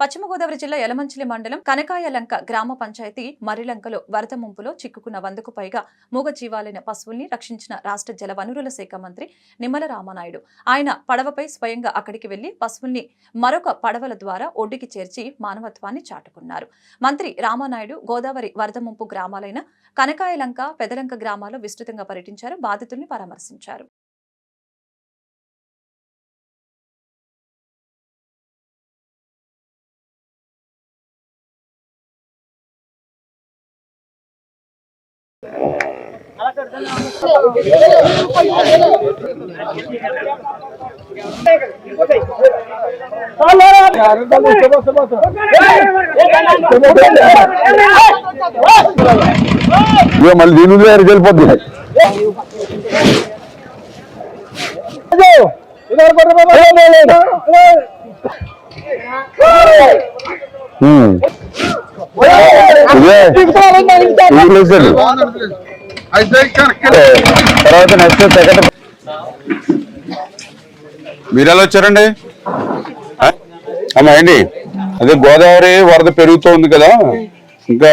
పశ్చిమ గోదావరి జిల్లా యలమంచిలి మండలం కనకాయలంక గ్రామ పంచాయతీ మర్రిలంకలో వరద ముంపులో చిక్కుకున్న 100కు పైగా మూగ జీవాలైన పశువుల్ని రక్షించిన రాష్ట్ర జల వనరుల శాఖ మంత్రి నిమ్మల రామనాయుడు. ఆయన పడవపై స్వయంగా అక్కడికి వెళ్లి పశువుల్ని మరొక పడవల ద్వారా ఒడ్డుకి చేర్చి మానవత్వాన్ని చాటుకున్నారు. మంత్రి రామనాయుడు గోదావరి వరద ముంపు గ్రామాలైన కనకాయలంక, పెదలంక గ్రామాల్లో విస్తృతంగా పర్యటించారు. బాధితుల్ని పరామర్శించారు. మళ్ళీ దీని వెళ్ళిపోద్ది. తర్వాత నెక్స్ట్ సెకండ్ మీరు ఎలా వచ్చారండి? అమ్మా అండి, అదే గోదావరి వరద పెరుగుతోంది కదా, ఇంకా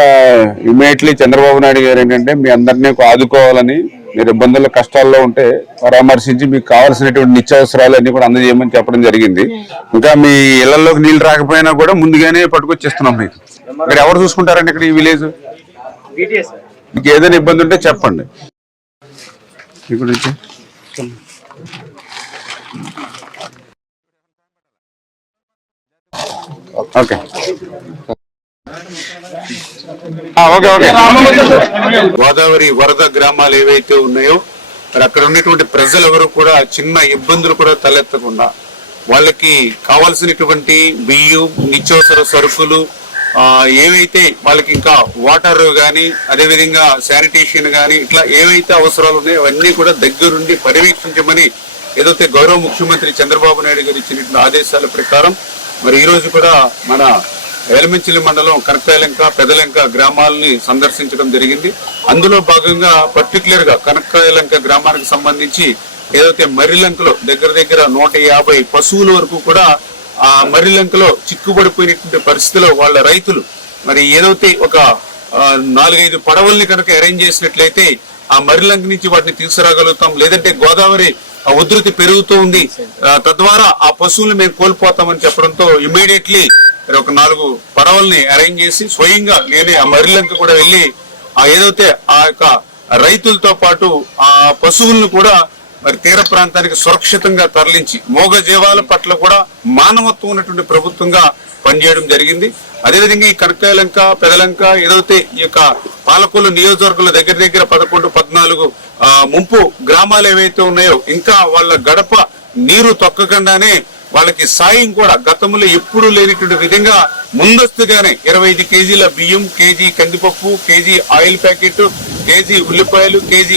ఇమ్మీడియట్లీ చంద్రబాబు నాయుడు గారు ఏంటంటే మీ అందరినీ ఆదుకోవాలని, మీరు ఇబ్బందుల్లో కష్టాల్లో ఉంటే పరామర్శించి మీకు కావాల్సినటువంటి నిత్యావసరాలు అన్ని కూడా అందజేయమని చెప్పడం జరిగింది. ఇంకా మీ ఇళ్లలోకి నీళ్లు రాకపోయినా కూడా ముందుగానే పట్టుకొచ్చేస్తున్నాం. మీకు ఇక్కడ ఎవరు చూసుకుంటారండి? ఇక్కడ ఈ విలేజ్ మీకు ఏదైనా ఇబ్బంది ఉంటే చెప్పండి. మీ గురించి ఓకే ఓకే ఓకే. గోదావరి వరద గ్రామాలు ఏవైతే ఉన్నాయో మరి అక్కడ ఉన్నటువంటి ప్రజలు ఎవరు కూడా చిన్న ఇబ్బందులు కూడా తలెత్తకుండా వాళ్ళకి కావాల్సినటువంటి బియ్యం, నిత్యావసర సరుకులు ఏవైతే వాళ్ళకి ఇంకా వాటర్ కానీ అదేవిధంగా శానిటేషన్ కానీ ఇట్లా ఏవైతే అవసరాలు ఉన్నాయో అవన్నీ కూడా దగ్గరుండి పర్యవేక్షించమని ఏదైతే గౌరవ ముఖ్యమంత్రి చంద్రబాబు నాయుడు గారు ఇచ్చినటువంటి ఆదేశాల ప్రకారం మరి ఈ రోజు కూడా మన యలమంచిలి మండలం కనకాయలంక, పెదలంక గ్రామాలని సందర్శించడం జరిగింది. అందులో భాగంగా పర్టికులర్ గా కనకాయలంక గ్రామానికి సంబంధించి ఏదైతే మర్రిలంకలో దగ్గర 150 పశువుల వరకు కూడా ఆ మర్రిలంకలో చిక్కుబడిపోయినటువంటి పరిస్థితిలో వాళ్ళ రైతులు మరి ఏదైతే ఒక 4-5 పడవల్ని కనుక అరేంజ్ చేసినట్లయితే ఆ మర్రిలంక నుంచి వాటిని తీసుకురాగలుగుతాం. లేదంటే గోదావరి ఉధృతి పెరుగుతూ ఉంది, తద్వారా ఆ పశువులు మేము కోల్పోతామని చెప్పడంతో ఇమ్మీడియట్లీ ఒక 4 పడవల్ని అరేంజ్ చేసి స్వయంగా నేనే ఆ మర్రిలంక కూడా వెళ్ళి ఏదైతే ఆ యొక్క రైతులతో పాటు ఆ పశువులను కూడా మరి తీర ప్రాంతానికి సురక్షితంగా తరలించి మోగ జీవాల పట్ల కూడా మానవత్వం ఉన్నటువంటి ప్రభుత్వంగా పనిచేయడం జరిగింది. అదేవిధంగా ఈ కనకాయలంక, పెదలంక ఏదైతే ఈ యొక్క పాలకొల్లు నియోజకవర్గంలో దగ్గర 11-14 ముంపు గ్రామాలు ఏవైతే ఉన్నాయో ఇంకా వాళ్ళ గడప నీరు తొక్కకుండానే వాళ్ళకి సాయం కూడా గతంలో ఎప్పుడు లేనిటువంటి విధంగా ముందస్తుగానే 25 కేజీల బియ్యం, కేజీ కందిపప్పు, కేజీ ఆయిల్ ప్యాకెట్, కేజీ ఉల్లిపాయలు, కేజీ